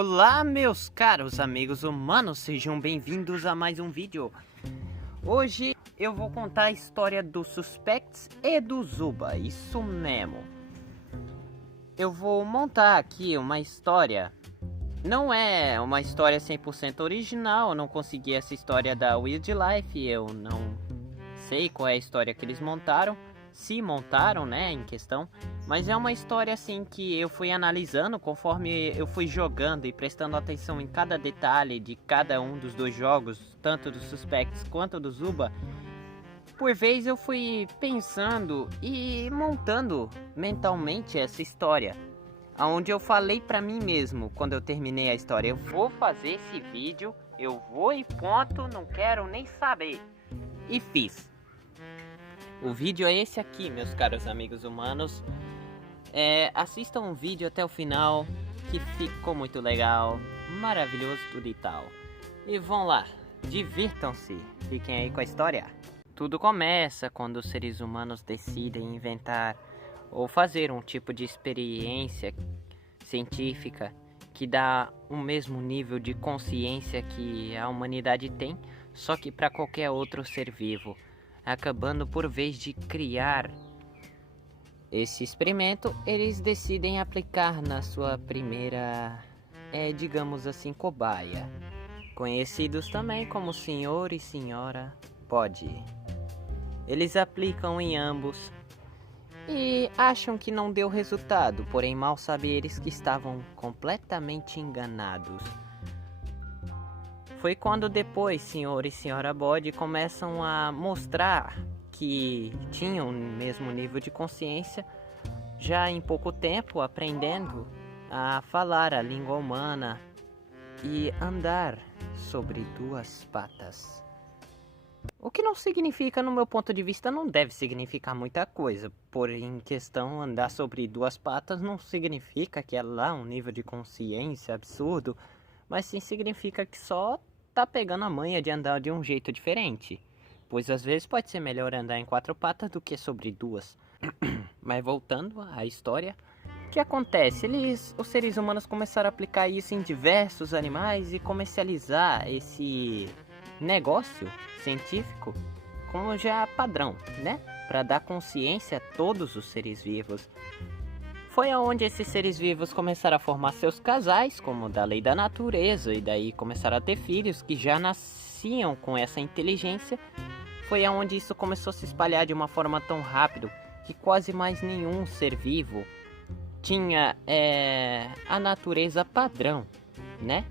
Olá, meus caros amigos humanos, sejam bem-vindos a mais um vídeo. Hoje eu vou contar a história do Suspects e do Zuba, isso mesmo. Eu vou montar aqui uma história. Não é uma história 100% original, eu não consegui essa história da Wildlife, eu não sei qual é a história que eles montaram. Se montaram, né, em questão, mas é uma história assim que eu fui analisando conforme eu fui jogando e prestando atenção em cada detalhe de cada um dos dois jogos, tanto do Suspects quanto do Zuba. Por vez eu fui pensando e montando mentalmente essa história, aonde eu falei pra mim mesmo quando eu terminei a história: eu vou fazer esse vídeo, eu vou e ponto, não quero nem saber. E fiz. O vídeo é esse aqui, meus caros amigos humanos. Assistam o vídeo até o final, que ficou muito legal, maravilhoso, tudo e tal. E vão lá, divirtam-se, fiquem aí com a história. Tudo começa quando os seres humanos decidem inventar ou fazer um tipo de experiência científica que dá o mesmo nível de consciência que a humanidade tem, só que para qualquer outro ser vivo, acabando por vez de criar esse experimento, eles decidem aplicar na sua primeira, digamos assim, cobaia, conhecidos também como Senhor e Senhora Pod. Eles aplicam em ambos e acham que não deu resultado, porém mal sabem eles que estavam completamente enganados. Foi quando depois Senhor e Senhora Bode começam a mostrar que tinham o mesmo nível de consciência, já em pouco tempo aprendendo a falar a língua humana e andar sobre duas patas. O que não significa, no meu ponto de vista, não deve significar muita coisa. Porém, em questão, andar sobre duas patas não significa que é lá um nível de consciência absurdo, mas sim significa que só tá pegando a manha de andar de um jeito diferente, pois às vezes pode ser melhor andar em quatro patas do que sobre duas. Mas voltando à história, o que acontece? Os seres humanos começaram a aplicar isso em diversos animais e comercializar esse negócio científico como já padrão, né? Para dar consciência a todos os seres vivos. Foi aonde esses seres vivos começaram a formar seus casais, como da lei da natureza, e daí começaram a ter filhos que já nasciam com essa inteligência. Foi aonde isso começou a se espalhar de uma forma tão rápido que quase mais nenhum ser vivo tinha a natureza padrão, né?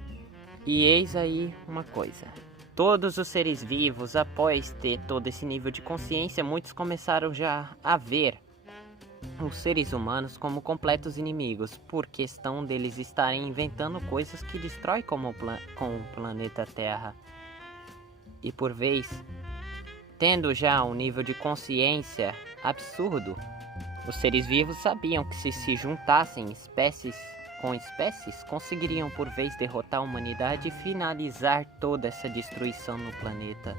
E eis aí uma coisa. Todos os seres vivos, após ter todo esse nível de consciência, muitos começaram já a ver os seres humanos como completos inimigos, por questão deles estarem inventando coisas que destroem com o planeta Terra. E por vez, tendo já um nível de consciência absurdo, os seres vivos sabiam que se juntassem espécies com espécies, conseguiriam por vez derrotar a humanidade e finalizar toda essa destruição no planeta.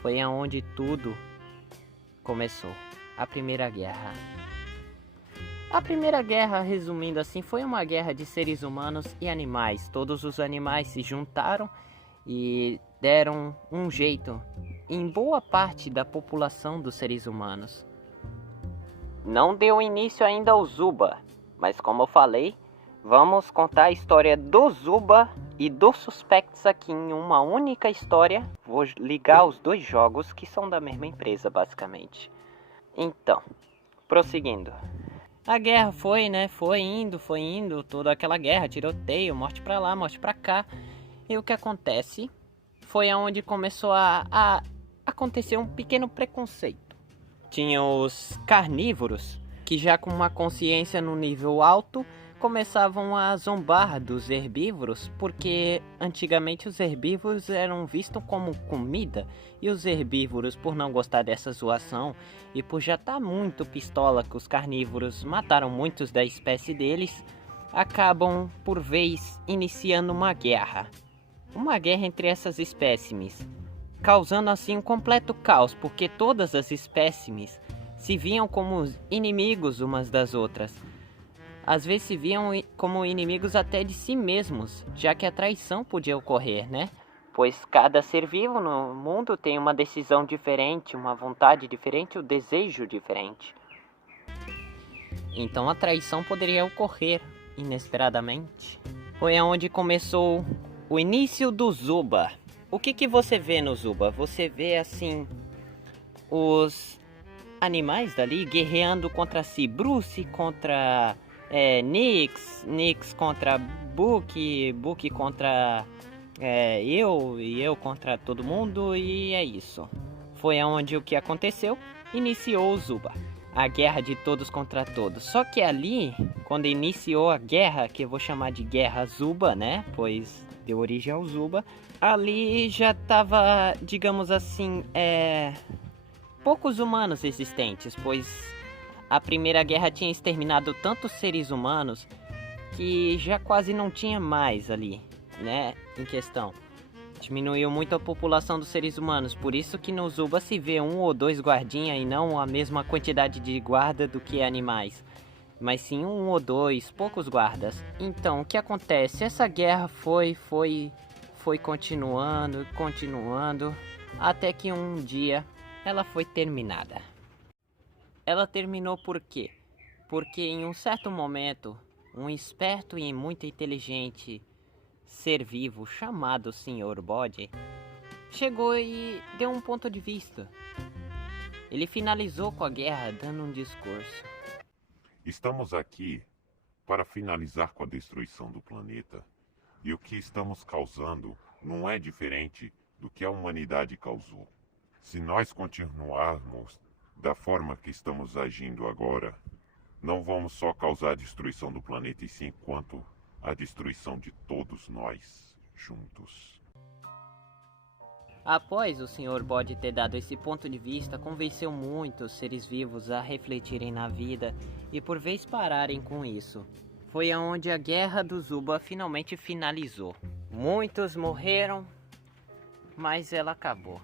Foi aonde tudo começou, a Primeira Guerra. A Primeira Guerra, resumindo assim, foi uma guerra de seres humanos e animais. Todos os animais se juntaram e deram um jeito em boa parte da população dos seres humanos. Não deu início ainda ao Zuba, mas como eu falei, vamos contar a história do Zuba e do Suspects aqui em uma única história. Vou ligar os dois jogos que são da mesma empresa, basicamente. Então, prosseguindo. A guerra foi indo, toda aquela guerra, tiroteio, morte pra lá, morte pra cá. E o que acontece foi aonde começou a acontecer um pequeno preconceito. Tinha os carnívoros, que já com uma consciência no nível alto, começavam a zombar dos herbívoros, porque antigamente os herbívoros eram vistos como comida, e os herbívoros, por não gostar dessa zoação e por já estar muito pistola que os carnívoros mataram muitos da espécie deles, acabam por vez iniciando uma guerra entre essas espécimes, causando assim um completo caos, porque todas as espécimes se viam como inimigos umas das outras. às vezes se viam como inimigos até de si mesmos, já que a traição podia ocorrer, né? Pois cada ser vivo no mundo tem uma decisão diferente, uma vontade diferente, um desejo diferente. Então a traição poderia ocorrer inesperadamente. Foi aonde começou o início do Zuba. O que você vê no Zuba? Você vê assim os animais dali guerreando contra si. Bruce contra Nix contra Book, Book contra eu e eu contra todo mundo, e é isso. Foi aonde o que aconteceu? Iniciou o Zuba. A guerra de todos contra todos. Só que ali, quando iniciou a guerra, que eu vou chamar de Guerra Zuba, né? Pois deu origem ao Zuba. Ali já tava, digamos assim, poucos humanos existentes, pois a primeira guerra tinha exterminado tantos seres humanos que já quase não tinha mais ali, né? Em questão. Diminuiu muito a população dos seres humanos, por isso que no Zuba se vê 1 ou 2 guardinha e não a mesma quantidade de guarda do que animais, mas sim 1 ou 2, poucos guardas. Então, o que acontece? Essa guerra foi continuando, até que um dia ela foi terminada. Ela terminou por quê? Porque em um certo momento, um esperto e muito inteligente ser vivo chamado Sr. Bode chegou e deu um ponto de vista. Ele finalizou com a guerra dando um discurso. Estamos aqui para finalizar com a destruição do planeta. E o que estamos causando não é diferente do que a humanidade causou. Se nós continuarmos da forma que estamos agindo agora, não vamos só causar a destruição do planeta, e sim quanto a destruição de todos nós juntos. Após o Sr. Bode ter dado esse ponto de vista, convenceu muitos seres vivos a refletirem na vida e por vez pararem com isso. Foi aonde a Guerra do Zuba finalmente finalizou. Muitos morreram, mas ela acabou.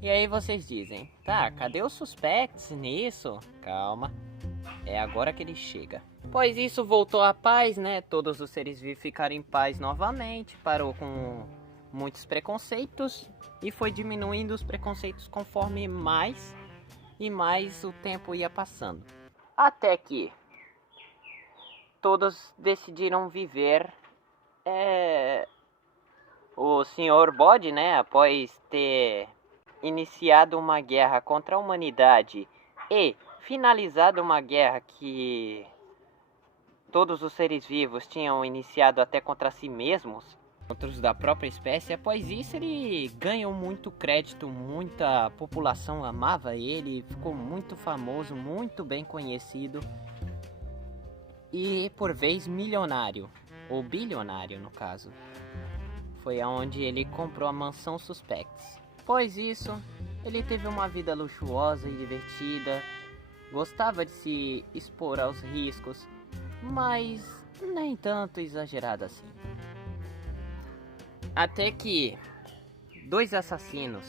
E aí vocês dizem, tá, cadê os suspects nisso? Calma, é agora que ele chega. Pois isso voltou à paz, né? Todos os seres vivos ficaram em paz novamente. Parou com muitos preconceitos e foi diminuindo os preconceitos conforme mais e mais o tempo ia passando. Até que todos decidiram viver. O Sr. Bode, né? Após ter iniciado uma guerra contra a humanidade e finalizado uma guerra que todos os seres vivos tinham iniciado até contra si mesmos, outros da própria espécie. Após isso ele ganhou muito crédito, muita população amava ele, ficou muito famoso, muito bem conhecido e por vez milionário, ou bilionário no caso. Foi aonde ele comprou a mansão Suspects. Após isso, ele teve uma vida luxuosa e divertida, gostava de se expor aos riscos, mas nem tanto exagerado assim. Até que 2 assassinos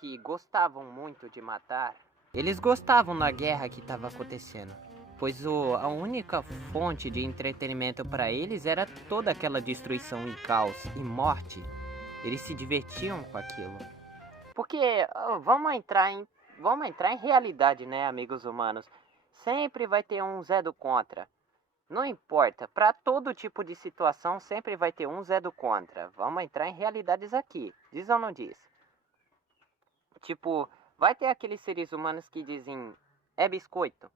que gostavam muito de matar, eles gostavam da guerra que estava acontecendo, pois a única fonte de entretenimento para eles era toda aquela destruição e caos e morte. Eles se divertiam com aquilo. Porque vamos entrar em realidade, né, amigos humanos? Sempre vai ter um Zé do contra. Não importa, para todo tipo de situação sempre vai ter um Zé do contra. Vamos entrar em realidades aqui. Diz ou não diz? Tipo, vai ter aqueles seres humanos que dizem é biscoito.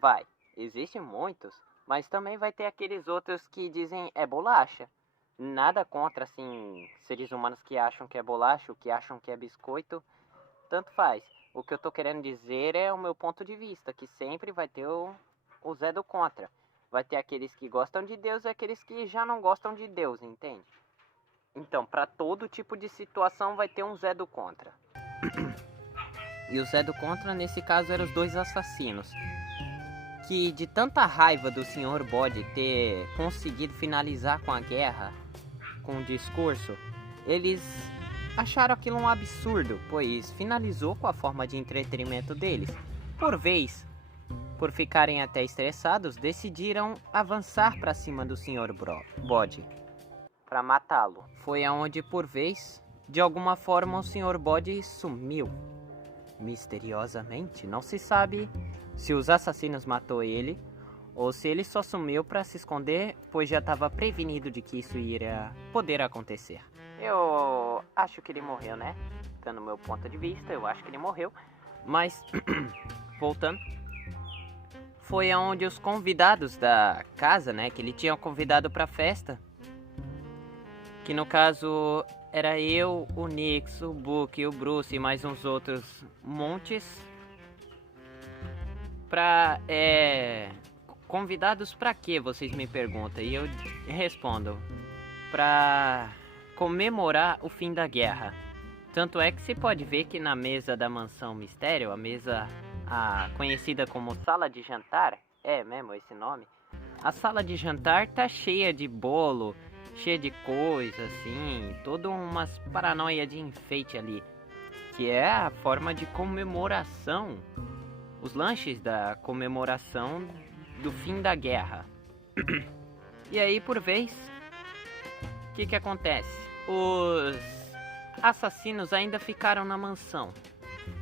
Vai, existem muitos. Mas também vai ter aqueles outros que dizem é bolacha. Nada contra, assim, seres humanos que acham que é bolacha ou que acham que é biscoito. Tanto faz. O que eu tô querendo dizer é o meu ponto de vista, que sempre vai ter o Zé do contra. Vai ter aqueles que gostam de Deus e aqueles que já não gostam de Deus, entende? Então, para todo tipo de situação vai ter um Zé do contra. E o Zé do contra, nesse caso, eram os 2 assassinos. Que de tanta raiva do Sr. Bode ter conseguido finalizar com a guerra, com o discurso, eles acharam aquilo um por ficarem até estressados, decidiram avançar para cima do Sr. Bode para matá-lo. Foi aonde, por vez, de alguma forma, o Sr. Bode sumiu. Misteriosamente, não se sabe se os assassinos matou ele ou se ele só sumiu para se esconder, pois já estava prevenido de que isso iria poder acontecer. Eu acho que ele morreu, né? Dando meu ponto de vista, eu acho que ele morreu. Mas, voltando, foi aonde os convidados da casa, né? Que ele tinha convidado para a festa, que no caso era eu, o Nix, o Book, o Bruce e mais uns outros montes. Convidados pra quê, vocês me perguntam? E eu respondo: pra comemorar o fim da guerra. Tanto é que se pode ver que na mesa da Mansão Mistério, a mesa conhecida como Sala de Jantar, é mesmo esse nome, a sala de jantar tá cheia de bolo, cheia de coisa assim, toda umas paranoia de enfeite ali, que é a forma de comemoração, os lanches da comemoração do fim da guerra. E aí, por vez, o que acontece? Os assassinos ainda ficaram na mansão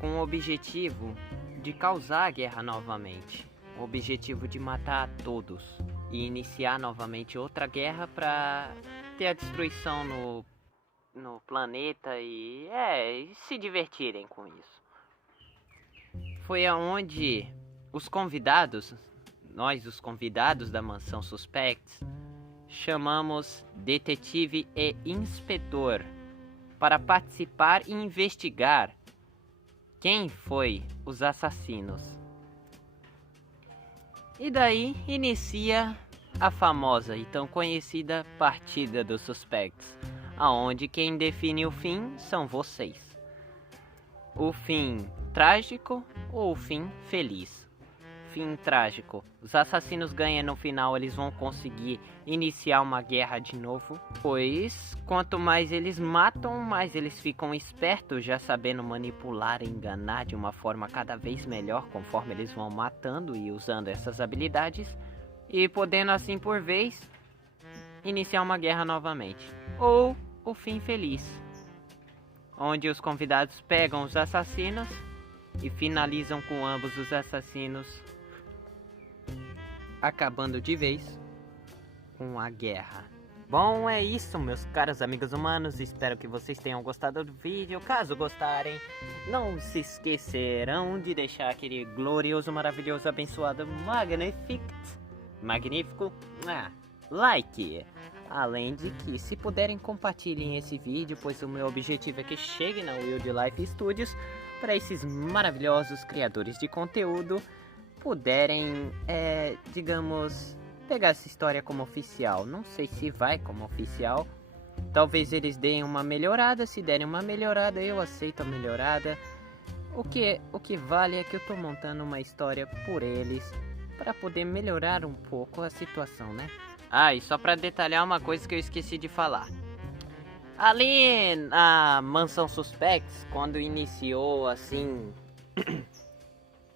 com o objetivo de causar a guerra novamente, o objetivo de matar a todos e iniciar novamente outra guerra para ter a destruição no planeta e se divertirem com isso. Foi aonde os convidados, nós os convidados da Mansão Suspects, chamamos detetive e inspetor para participar e investigar quem foi os assassinos. E daí inicia a famosa e tão conhecida partida dos suspects, aonde quem define o fim são vocês. O fim trágico ou o fim feliz? Fim trágico. Os assassinos ganham no final, eles vão conseguir iniciar uma guerra de novo, pois quanto mais eles matam, mais eles ficam espertos, já sabendo manipular e enganar de uma forma cada vez melhor conforme eles vão matando e usando essas habilidades, e podendo assim por vez iniciar uma guerra novamente. Ou o fim feliz, onde os convidados pegam os assassinos e finalizam com ambos os assassinos acabando de vez com a guerra. Bom, é isso, meus caros amigos humanos. Espero que vocês tenham gostado do vídeo. Caso gostarem, não se esquecerão de deixar aquele glorioso, maravilhoso, abençoado, magnífico like. Além de que, se puderem, compartilhem esse vídeo, pois o meu objetivo é que chegue na Wildlife Studios para esses maravilhosos criadores de conteúdo puderem, digamos, pegar essa história como oficial. Não sei se vai como oficial. Talvez eles deem uma melhorada. Se derem uma melhorada, eu aceito a melhorada. O que vale é que eu tô montando uma história por eles para poder melhorar um pouco a situação, né? E só para detalhar uma coisa que eu esqueci de falar. Ali na Mansão Suspects, quando iniciou assim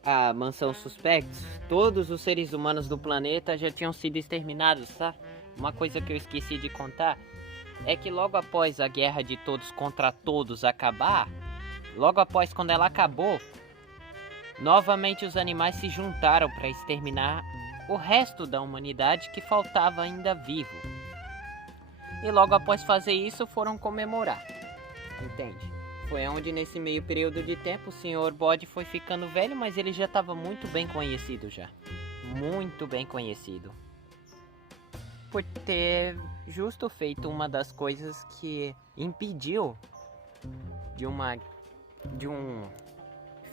a Mansão Suspects, todos os seres humanos do planeta já tinham sido exterminados, tá? Uma coisa que eu esqueci de contar é que logo após a guerra de todos contra todos acabar, logo após quando ela acabou, novamente os animais se juntaram para exterminar o resto da humanidade que faltava ainda vivo. E logo após fazer isso foram comemorar, entende? Foi onde nesse meio período de tempo o Sr. Bode foi ficando velho, mas ele já estava muito bem conhecido já. Muito bem conhecido. Por ter justo feito uma das coisas que impediu de um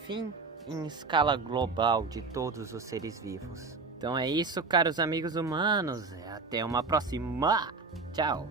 fim em escala global de todos os seres vivos. Então é isso, caros amigos humanos. Até uma próxima. Tchau.